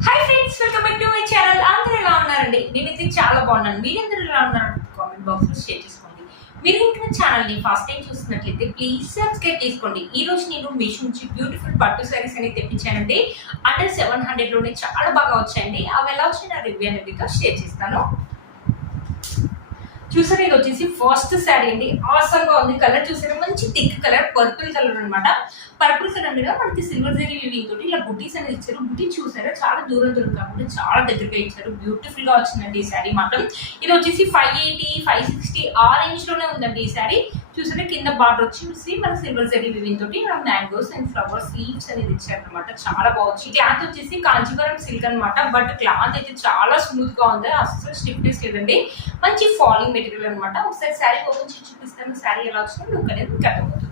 Hi friends, welcome back to my channel. అందరూ ఎలా ఉన్నారండి? నేనైతే చాలా బాగున్నాను. మీరందరూ ఎలా ఉన్నారు? కామెంట్ బాక్స్ లో షేర్ చేసుకోండి. మీరు ఇంకా ఛానల్ ని ఫస్ట్ టైం చూస్తున్నట్లయితే ప్లీజ్ సబ్స్క్రైబ్ చేసుకోండి. ఈ రోజు నేను మీషో నుంచి బ్యూటిఫుల్ పట్టు సారీస్ అనేది తెప్పించానండి. అండర్ 700 లోనే చాలా బాగా వచ్చాయండి. అవి ఎలా వచ్చిన రివ్యూ అనేది షేర్ చేస్తాను. చూసారా, ఇది వచ్చేసి ఫస్ట్ శారీ అండి. ఆసంగా ఉంది. కలర్ చూసారా, మంచి థిక్ కలర్, పర్పుల్ కలర్ అనమాట. పర్పుల్ కలర్ మీద మనకి సిల్వర్ జరీ వీవింగ్ తోటి ఇలా బుటీస్ అనేది ఇచ్చారు. బుటీ చూసారా, చాలా దూరం కాకుండా చాలా దగ్గరగా ఇచ్చారు. బ్యూటిఫుల్ గా వచ్చిందండి ఈ శారీ మాత్రం. ఇది వచ్చేసి 580, 560 ఆ రేంజ్ లోనే ఉందండి ఈ శారీ. చూసారా, కింద బార్డర్ వచ్చి మన సిల్వర్ జరీ వీవింగ్ తోటి మ్యాంగోస్ అండ్ ఫ్లవర్స్ లీవ్స్ అనేది ఇచ్చారు అనమాట. చాలా బాగుంది. క్లాత్ వచ్చేసి కాంచీవరం సిల్క్ అనమాట. బట్ క్లాత్ అయితే చాలా స్మూత్ గా ఉంది, అసలు స్టిఫ్నెస్ లేదండి. మంచి ఫాలింగ్ మెటీరియల్ అనమాట. ఒకసారి శారీ ఓపెన్ చేసి చూపిస్తాను. శారీ ఎలా వచ్చినా లుక్ అనేది మీకు అర్థమవుతుంది.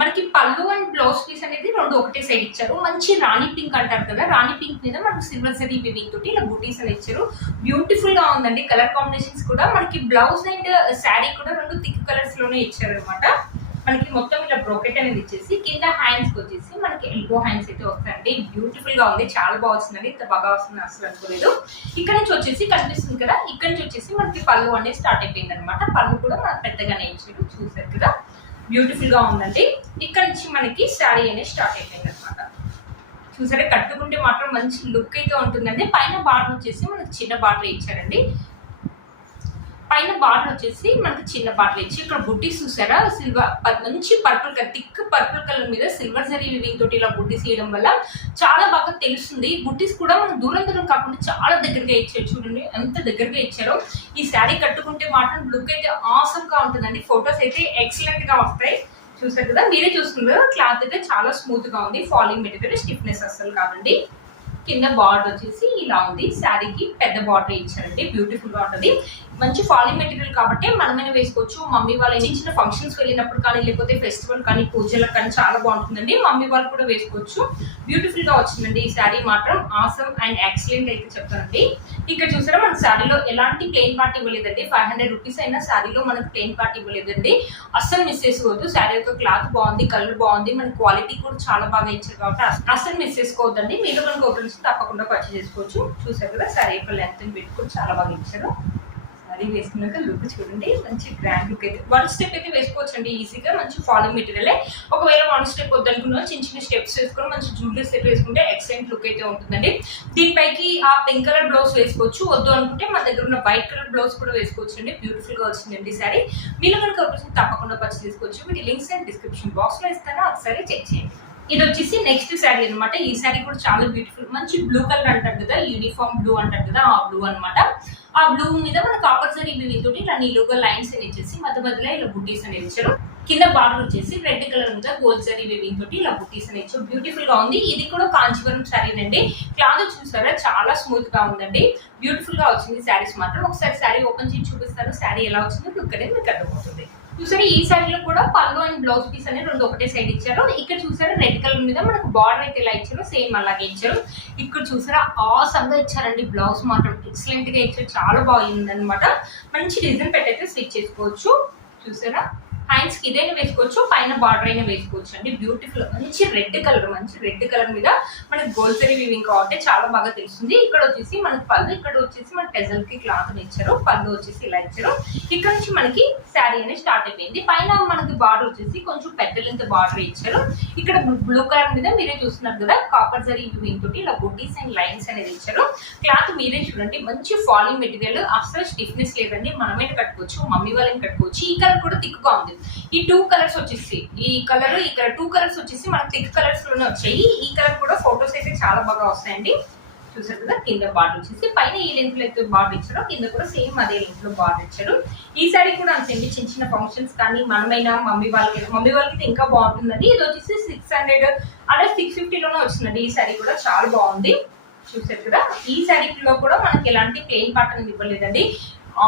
మనకి పళ్ళు అండ్ బ్లౌజ్ పీస్ అనేది రెండు ఒకటే సైడ్ ఇచ్చారు. మంచి రాణి పింక్ అంటారు కదా, రాణి పింక్ మీద మనకు సిల్వర్ జరీ వీవింగ్ తోటి ఇలా బుటీస్ అని ఇచ్చారు. బ్యూటిఫుల్ గా ఉందండి. కలర్ కాంబినేషన్స్ కూడా మనకి బ్లౌజ్ అండ్ శారీ కూడా రెండు థిక్ కలర్స్ లోనే ఇచ్చారు అనమాట. మనకి మొత్తం ఇలా బ్రోకెట్ అనేది ఇచ్చేసి కింద హ్యాండ్స్ వచ్చేసి మనకి ఎల్బో హ్యాండ్స్ అయితే వస్తాయండి. బ్యూటిఫుల్ గా ఉంది, చాలా బాగా వస్తుందండి. ఇంత బాగా వస్తుంది అసలు అనుకోలేదు. ఇక్కడ నుంచి వచ్చేసి కనిపిస్తుంది కదా, ఇక్కడ నుంచి వచ్చేసి మనకి పళ్ళు అనేది స్టార్ట్ అయిపోయింది అనమాట. పళ్ళు కూడా మనకు పెద్దగానే ఇచ్చారు, చూసారు కదా. బ్యూటిఫుల్ గా ఉందండి. ఇక్కడ నుంచి మనకి శారీ అనేది స్టార్ట్ అయిపోయింది అనమాట. చూసారా, కట్టుకుంటే మాత్రం మంచి లుక్ అయితే ఉంటుందండి. పైన బార్డర్ వచ్చేసి మనకి చిన్న బార్డర్ ఇచ్చారండి. పైన బార్డర్ వచ్చేసి మనకి చిన్న బార్డర్ ఇచ్చి ఇక్కడ బుట్టీస్ చూసారా, మంచి purple colour, thick purple colour మీద సిల్వర్ జరీ వీవింగ్ తోటి ఇలా బుట్టీస్ వేయడం వల్ల చాలా బాగా తెలుస్తుంది. బుట్టీస్ కూడా మనం దూరం కాకుండా చాలా దగ్గరగా ఇచ్చారు. చూడండి ఎంత దగ్గరగా ఇచ్చారో. ఈ శారీ కట్టుకుంటే మాత్రం లుక్ అయితే ఆసమ్ గా ఉంటుందండి. ఫొటోస్ అయితే ఎక్సలెంట్ గా వస్తాయి. చూసారు కదా, మీరే చూస్తున్నారు. క్లాత్ అయితే చాలా స్మూత్ గా ఉంది. ఫాలింగ్ మెటీరియల్, స్టిఫ్నెస్ అస్సలు కాదండి. కింద బార్డర్ వచ్చేసి ఇలా ఉంది. శారీకి పెద్ద బార్డర్ ఇచ్చారండి. బ్యూటిఫుల్ గా ఉంటుంది. మంచి ఫాలింగ్ మెటీరియల్ కాబట్టి మనమైనా వేసుకోవచ్చు. మమ్మీ వాళ్ళ చిన్న ఫంక్షన్స్ వెళ్ళినప్పుడు కానీ, లేకపోతే ఫెస్టివల్ కానీ, పూజలకు కానీ చాలా బాగుంటుందండి. మమ్మీ వాళ్ళు కూడా వేసుకోవచ్చు. బ్యూటిఫుల్ గా వచ్చిందండి ఈ శారీ మాత్రం. ఆసమ్ అండ్ ఎక్సలెంట్ అయితే చెప్తానండి. ఇక్కడ చూసారా, మన శారీలో ఎలాంటి ప్లెయిన్ పార్ట్ ఇవ్వలేదండి. 500 రూపీస్ అయినా శారీలో మనకు ప్లెయిన్ పార్ట్ ఇవ్వలేదండి. అస్సలు మిస్ చేసుకోవద్దు. శారీ యొక్క క్లాత్ బాగుంది, కలర్ బాగుంది, మన క్వాలిటీ కూడా చాలా బాగా ఇచ్చారు కాబట్టి అస్సలు మిస్ చేసుకోవద్దండి. మీరు కనుక ఓపెన్ తప్పకుండా పర్చేస్ చేసుకోవచ్చు. చూసారు కదా, శారీ యొక్క లెంత్ పెట్టుకొని చాలా బాగా ఇచ్చారు. శారీ వేసుకున్నాక లుక్ చూడండి, మంచి గ్రాండ్ లుక్ అయితే. వన్ స్టెప్ అయితే వేసుకోవచ్చు అండి ఈజీగా. మంచి ఫాలింగ్ మెటీరియల్. ఒకవేళ వన్ స్టెప్ వద్దనుకున్నా చిన్న స్టెప్స్ వేసుకొని మంచి జ్యువెలరీ సెట్ వేసుకుంటే ఎక్సలెంట్ లుక్ అయితే ఉంటుందండి. దీనిపైకి ఆ పింక్ కలర్ బ్లౌజ్ వేసుకోవచ్చు. వద్దు అనుకుంటే మన దగ్గర ఉన్న వైట్ కలర్ బ్లౌజ్ కూడా వేసుకోవచ్చు అండి. బ్యూటిఫుల్ గా వచ్చిందండి శారీ. మీరు కనుక తప్పకుండా పర్చేస్ చేసుకోవచ్చు. వీటి లింక్స్ అండ్ డిస్క్రిప్షన్ బాక్స్ లో ఇస్తాను, ఒకసారి చెక్ చేయండి. ఇది వచ్చేసి నెక్స్ట్ శారీ అనమాట. ఈ శారీ కూడా చాలా బ్యూటిఫుల్. మంచి బ్లూ కలర్ అంటారు కదా, యూనిఫామ్ బ్లూ అంటారు కదా, ఆ బ్లూ అనమాట. ఆ బ్లూ మీద మనకు కాపర్ జరీ వీవింగ్ తోటి ఇలా నిలువుగా లైన్స్ అని ఇచ్చేసి మధ్యలో ఇలా బుటీస్ అని ఇచ్చారు. కింద బార్డర్ వచ్చేసి రెడ్ కలర్ మీద గోల్డ్ జరీ వీవింగ్ తోటి ఇలా బుటీస్ అని ఇచ్చారు. బ్యూటిఫుల్ గా ఉంది. ఇది కూడా కాంచీవరం శారీ అండి. క్లాత్ చూసారా, చాలా స్మూత్ గా ఉందండి. బ్యూటిఫుల్ గా వచ్చింది శారీస్ మాత్రం. ఒకసారి శారీ ఓపెన్ చేసి చూపిస్తాను. శారీ ఎలా వచ్చిందో లుక్ అనేది మీకు అర్థమవుతుంది. చూసారా, ఈ శారీలో కూడా పళ్ళు అండ్ బ్లౌజ్ పీస్ అనేది రెండు ఒకటే సైడ్ ఇచ్చారు. ఇక్కడ చూసారా, రెడ్ కలర్ మీద మనకు బార్డర్ అయితే ఇలా ఇచ్చారు, సేమ్ అలాగే ఇచ్చారు. ఇక్కడ చూసారా, ఆసమ్ గా ఇచ్చారండి. బ్లౌజ్ మాత్రం ఎక్సలెంట్ గా ఇచ్చారు, చాలా బాగుంది అనమాట. మంచి డిజైన్ పెట్టయితే స్టిచ్ చేసుకోవచ్చు. చూసారా, హ్యాండ్స్ కి ఇదైనా వేసుకోవచ్చు, పైన బార్డర్ అయినా వేసుకోవచ్చు అండి. బ్యూటిఫుల్ మంచి రెడ్ కలర్ మీద మనకి గోల్డ్ జరీ వీవింగ్ కాబట్టి చాలా బాగా తెలుస్తుంది. ఇక్కడ వచ్చేసి మనకి పళ్ళు, ఇక్కడ వచ్చేసి మన టెజల్ కి క్లాత్ ఇచ్చారు. పళ్ళు వచ్చేసి ఇలా ఇచ్చారు. ఇక్కడ నుంచి మనకి శారీ అనేది స్టార్ట్ అయిపోయింది. పైన మనకి బార్డర్ వచ్చేసి కొంచెం పెద్ద లెంత్ బార్డర్ ఇచ్చారు. ఇక్కడ బ్లూ కలర్ మీద మీరే చూస్తున్నారు కదా, కాపర్ జరీ వీవింగ్ తోటి ఇలా బుటీస్ అండ్ లైన్స్ అనేది ఇచ్చారు. క్లాత్ మీరే చూడండి, మంచి ఫాలింగ్ మెటీరియల్, అసలు స్టిఫ్నెస్ లేదండి. మనమైనా కట్టుకోవచ్చు, మమ్మీ వాళ్ళని కట్టుకోవచ్చు. ఈ కలర్ కూడా థిక్గా ఉంది. ఈ 2 కలర్స్ వచ్చేసి, ఈ కలర్ ఇక్కడ 2 కలర్స్ వచ్చేసి మనకు థిక్ కలర్స్ లోనే వచ్చాయి. ఈ కలర్ కూడా ఫొటోస్ అయితే చాలా బాగా వస్తాయండి. చూసారు కదా, కింద బార్డర్ వచ్చేసి పైన ఈ లెంత్ లో అయితే బార్డర్ ఇచ్చారు, కింద కూడా సేమ్ అదే లెంత్ లో బార్డర్ ఇచ్చారు. ఈ సారీ కూడా అంతే, చిన్న ఫంక్షన్స్ కానీ మనమైనా మమ్మీ వాళ్ళకి ఇంకా బాగుంటుందండి. ఇది వచ్చేసి 600 అలా 650 లోనే వచ్చిందండి. ఈ సారీ కూడా చాలా బాగుంది. చూసారు కదా, ఈ శారీలో కూడా మనకి ఎలాంటి ప్లెయిన్ పార్ట్ అనేది ఇవ్వలేదండి.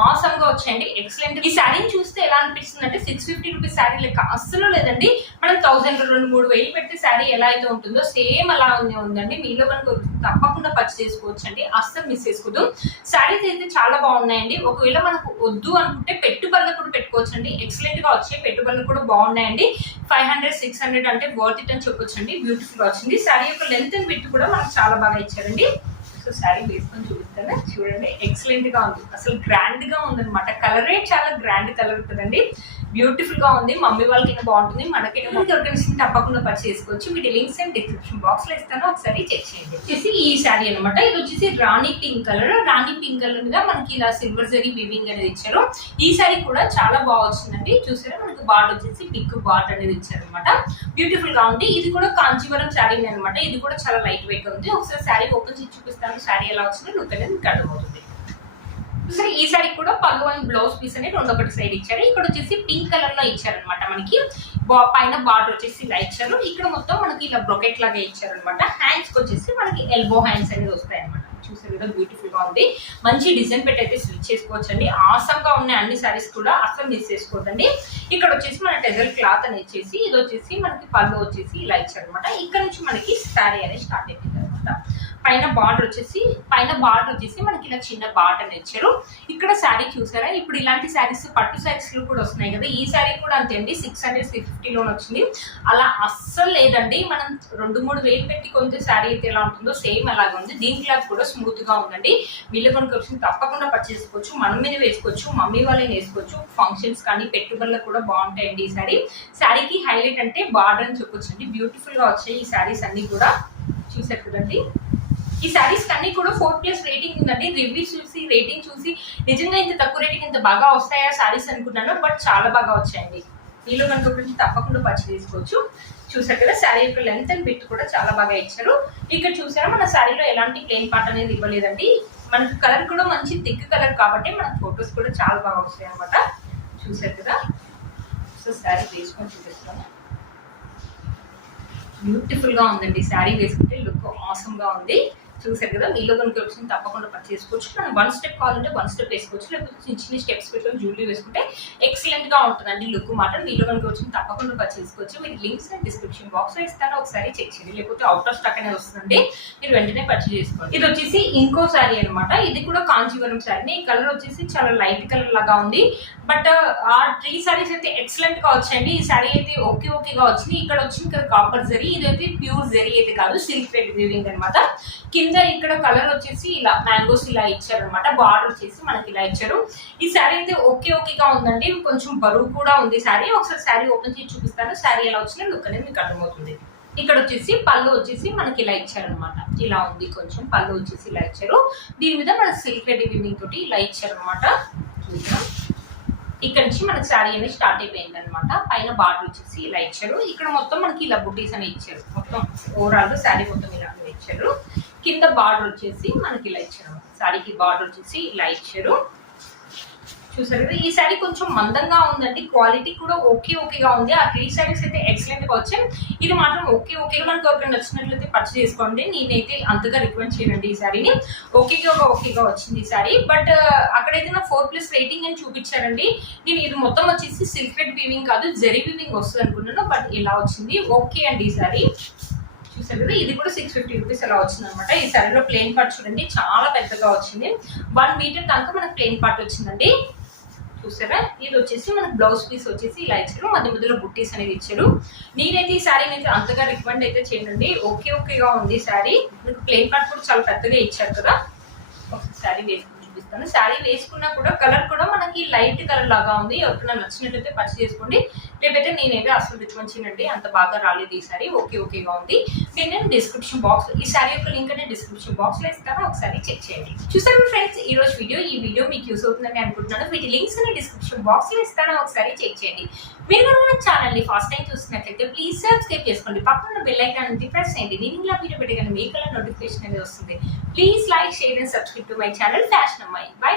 ఆసమ్ గా వచ్చాయండి, ఎక్సలెంట్. ఈ శారీని చూస్తే ఎలా అనిపిస్తుంది అంటే 650 రూపీస్ శారీ లెక్క అస్సలు లేదండి. మనం 1000 2-3 వేలు పెడితే శారీ ఎలా అయితే ఉంటుందో సేమ్ అలా ఉందండి. మీలో కనుక తప్పకుండా పర్చేస్ చేసుకోవచ్చు అండి, అస్సలు మిస్ చేసుకోవద్దు. శారీస్ అయితే చాలా బాగున్నాయండి. ఒకవేళ మనకు వద్దు అనుకుంటే పెట్టుబడులు కూడా పెట్టుకోవచ్చు అండి. ఎక్సలెంట్ గా వచ్చాయి, పెట్టుబడులు కూడా బాగున్నాయండి. 500-600 అంటే వర్త్ ఇట్ అని చెప్పొచ్చు అండి. బ్యూటిఫుల్ గా వచ్చింది. శారీ యొక్క లెంత్ అండ్ విడ్త్ కూడా మనకు చాలా బాగా ఇచ్చారండి. సో శారీ వేసుకొని చూపిస్తాను చూడండి, ఎక్సలెంట్ గా ఉంది, అసలు గ్రాండ్ గా ఉందన్నమాట. కలరే చాలా గ్రాండ్ కలర్ ఉంటుందండి, బ్యూటిఫుల్ గా ఉంది. మమ్మీ వాళ్ళకైనా బాగుంటుంది, మనకైనా ఆర్గనైజేషన్ తప్పకుండా పర్చేస్ చేసుకోవచ్చు. వీటి లింక్స్ అండ్ డిస్క్రిప్షన్ బాక్స్ లో ఇస్తాను, ఒకసారి చెక్ చేయండి. వచ్చేసి ఈ శారీ అనమాట, ఇది వచ్చేసి రాణి పింక్ కలర్. రాణి పింక్ కలర్ మీద మనకి ఇలా సిల్వర్ జరీ వివింగ్ అనేది ఇచ్చారు. ఈ శారీ కూడా చాలా బాగా వచ్చిందండి. చూసారా, మనకి బార్డర్ వచ్చేసి పిక్ బార్డర్ అనేది ఇచ్చారు అనమాట, బ్యూటిఫుల్ గా ఉంది. ఇది కూడా కాంచీవరం శారీ అనమాట, ఇది కూడా చాలా లైట్ వెయిట్ ఉంది. ఒకసారి శారీ ఓపెన్ చేసి చూపిస్తాను, శారీ ఎలా వచ్చిందో లుక్ అనేది మీకు అర్థమవుతుంది. సరే, ఈ సారీ కూడా పళ్ళు అండ్ బ్లౌజ్ పీస్ అనేది రెండొకటి సైడ్ ఇచ్చారు. ఇక్కడ వచ్చేసి పింక్ కలర్ లో ఇచ్చారనమాట, మనకి పైన బార్డర్ వచ్చేసి ఇలా ఇచ్చారు. ఇక్కడ మొత్తం మనకి ఇలా బ్రొకెట్ లాగా ఇచ్చారనమాట. హ్యాండ్స్ కి వచ్చేసి మనకి ఎల్బో హ్యాండ్స్ అనేది వస్తాయి అనమాట. చూసారు కదా, బ్యూటిఫుల్ గా ఉంది. మంచి డిజైన్ పెట్టి అయితే స్టిచ్ చేసుకోవచ్చు అండి. ఆసమ్ గా ఉన్నాయి అన్ని సారీస్ కూడా, అసలు మిస్ చేసుకోవద్దండి. ఇక్కడ వచ్చేసి మన టెజల్ క్లాత్ అనేది ఇచ్చేసి, ఇది వచ్చేసి మనకి పళ్ళు వచ్చేసి ఇలా ఇచ్చారనమాట. ఇక్కడ నుంచి మనకి శారీ అనేది స్టార్ట్ అయిపోయింది అనమాట. పైన బార్డర్ వచ్చేసి మనకి ఇలా చిన్న బార్డర్ అని ఇచ్చారు. ఇక్కడ శారీ చూసారా, ఇప్పుడు ఇలాంటి శారీస్ పట్టు శారీస్ లో కూడా వస్తున్నాయి కదా, ఈ శారీ కూడా అంతే అండి, 600-650 లోనే వచ్చింది. అలా అస్సలు లేదండి, మనం 2-3 వేలు పెట్టి కొంత శారీ అయితే ఎలా ఉంటుందో సేమ్ అలాగే ఉంది. దీని క్లాత్ కూడా స్మూత్ గా ఉందండి. వీళ్ళు కొనుక్కొచ్చి తప్పకుండా పర్చేస్ చేసుకోవచ్చు, మన మీద వేసుకోవచ్చు, మమ్మీ వాళ్ళని వేసుకోవచ్చు. ఫంక్షన్స్ కానీ పెట్టుబడులకు కూడా బాగుంటాయండి. ఈ శారీకి హైలైట్ అంటే బార్డర్ అని చెప్పొచ్చు అండి. బ్యూటిఫుల్ గా వచ్చాయి ఈ శారీస్ అన్ని కూడా, చూసారు కదండి. ఈ శారీస్ అన్ని కూడా 4+ రేటింగ్ ఉందండి. రివ్యూస్ చూసి రేటింగ్ చూసి నిజంగా ఇంత తక్కువ రేటింగ్ ఇంత బాగా వస్తాయా శారీస్ అనుకున్నాను, బట్ చాలా బాగా వచ్చాయండి. మీలో కనుక గురించి తప్పకుండా పర్చేస్ చేసుకోవచ్చు. చూసారు కదా, శారీ యొక్క లెంత్ అండ్ బిట్ కూడా చాలా బాగా ఇచ్చారు. ఇక్కడ చూసారా, మన శారీలో ఎలాంటి ప్లెయిన్ పార్ట్ అనేది ఇవ్వలేదండి. మనకి కలర్ కూడా మంచి థిక్ కలర్ కాబట్టి మనకు ఫొటోస్ కూడా చాలా బాగా వస్తాయి అనమాట. చూసారు కదా, సో శారీ వేసుకొని చూపిస్తాను. బ్యూటిఫుల్ గా ఉందండి, శారీ వేసుకుంటే లుక్ ఆసమ్ గా ఉంది. చూసారు కదా, మీలో కనుక వచ్చింది తప్పకుండా పర్చేస్ చేసుకోవచ్చు. మనం 1 స్టెప్ కావాలంటే 1 స్టెప్ వేసుకోవచ్చు, లేకపోతే చిన్న స్టెప్స్ పెట్టుకొని జ్యువెలరీ వేసుకుంటే ఎక్సలెంట్ గా ఉంటుందండి లుక్ మాట. మీలో కనుక వచ్చింది తప్పకుండా పర్చేస్ చేసుకోవచ్చు. మీరు లింక్స్ డిస్క్రిప్షన్ బాక్స్ లో ఇస్తాను, ఒకసారి చెక్ చేయండి. లేకపోతే అవుట్ ఆఫ్ స్టాక్ అనేది వస్తుంది, మీరు వెంటనే పర్చేస్ చేసుకోండి. ఇది వచ్చేసి ఇంకో శారీ అనమాట, ఇది కూడా కాంచీవరం శారీ. ఈ కలర్ వచ్చేసి చాలా లైట్ కలర్ లాగా ఉంది, బట్ ఆ 3 శారీస్ అయితే ఎక్సలెంట్ గా వచ్చాయండి. ఈ శారీ అయితే ఓకేగా వచ్చింది. ఇక్కడ వచ్చింది కదా కాపర్ జరీ, ఇదైతే ప్యూర్ జరీ అయితే కాదు, సిల్క్ థ్రెడ్ వీవింగ్ అనమాట. కింద ఇక్కడ కలర్ వచ్చేసి ఇలా మ్యాంగోస్ ఇలా ఇచ్చారు అనమాట, బార్డర్ వచ్చేసి మనకి ఇలా ఇచ్చారు. ఈ శారీ అయితే ఓకేగా ఉందండి, కొంచెం బరువు కూడా ఉంది శారీ. ఒకసారి శారీ ఓపెన్ చేసి చూపిస్తాను, శారీ ఎలా వచ్చినా లుక్ అనేది మీకు అర్థమవుతుంది. ఇక్కడ వచ్చేసి పళ్ళు వచ్చేసి మనకి ఇలా ఇచ్చారనమాట, ఇలా ఉంది కొంచెం పళ్ళు వచ్చేసి ఇలా ఇచ్చారు. దీని మీద మన సిల్క్ థ్రెడ్ వీవింగ్ తోటి ఇలా ఇచ్చారనమాట. చూద్దాం, ఇక్కడ నుంచి మనకి శారీ అనేది స్టార్ట్ అయిపోయింది అనమాట. పైన బార్డర్ వచ్చేసి ఇలా ఇచ్చారు. ఇక్కడ మొత్తం మనకి ఇలా బుటీస్ అని ఇచ్చారు, మొత్తం ఓవరాల్ శారీ మొత్తం ఇలా ఇచ్చారు. కింద బార్డర్ వచ్చేసి మనకి ఇలా ఇచ్చారు, శారీకి బార్డర్ వచ్చేసి ఇలా ఇచ్చారు. చూసారు కదా, ఈ శారీ కొంచెం మందంగా ఉందండి, క్వాలిటీ కూడా ఓకేగా ఉంది. ఆ 3 శారీస్ అయితే ఎక్సలెంట్ గా వచ్చాయి. ఇది మాత్రం ఓకేగా మనకు ఒక నచ్చినట్లయితే పర్చేస్ చేసుకోండి. నేనైతే అంతగా రికమెండ్ చేయనండి ఈ శారీని. ఓకేగా వచ్చింది ఈ శారీ, బట్ అక్కడైతే నా 4+ రేటింగ్ అని చూపించారండి. నేను ఇది మొత్తం వచ్చేసి సిల్క్ థ్రెడ్ వీవింగ్ కాదు, జరీ వీవింగ్ వస్తుంది అనుకున్నాను, బట్ ఇలా వచ్చింది. ఓకే అండి ఈ శారీ. చూసారు కదా, ఇది కూడా 650 రూపీస్ అలా వచ్చింది అనమాట. ఈ శారీలో ప్లెయిన్ పార్ట్ చూడండి, చాలా పెద్దగా వచ్చింది. 1 మీటర్ దాకా మనకు ప్లెయిన్ పార్ట్ వచ్చిందండి. చూసారా, ఇది వచ్చేసి మనకు బ్లౌజ్ పీస్ వచ్చేసి ఇలా ఇచ్చారు, మధ్యలో బుట్టీస్ అనేది ఇచ్చారు. నేనైతే ఈ శారీని అయితే అంతగా రికమెండ్ అయితే చేయండి, ఓకేగా ఉంది శారీ. మీకు ప్లెయిన్ పార్ట్ కూడా చాలా పెద్దగా ఇచ్చారు కదా. ఒకసారి శారీ వేసుకుని చూపిస్తాను. శారీ వేసుకున్నా కూడా కలర్ కూడా మనకి లైట్ కలర్ లాగా ఉంది. ఎవరికైనా నచ్చినట్లయితే పర్చేస్ చేసుకోండి, లేకపోతే నేనైతే అసలు రికమెండ్ చేయనండి, అంత బాగా రాలేదు ఈ శారీ. ఓకేగా ఉంది. నేను డిస్క్రిప్షన్ బాక్స్ ఈ శారీ యొక్క లింక్ అనేది డిస్క్రిప్షన్ బాక్స్ లో ఇస్తాను, ఒకసారి చెక్ చేయండి. చూసారు ఫ్రెండ్స్, ఈ రోజు ఈ వీడియో మీకు యూస్ అవుతుందని అనుకుంటున్నాను. వీటి లింక్స్ అనేది డిస్క్రిప్షన్ బాక్స్ లో ఇస్తాను, ఒకసారి చెక్ చేయండి. మీరు మన ఛానల్ ని ఫస్ట్ టైం చూస్తున్నట్లయితే ప్లీజ్ సబ్స్క్రైబ్ చేసుకోండి, పక్కన బెల్ ఐకాన్ అనేది ప్రెస్ చేయండి. నేను ఇలా వీడియో పెట్టగానే మీకు నోటిఫికేషన్ అనేది వస్తుంది. Please like, share and subscribe to my channel fashion అమ్మాయి. బై.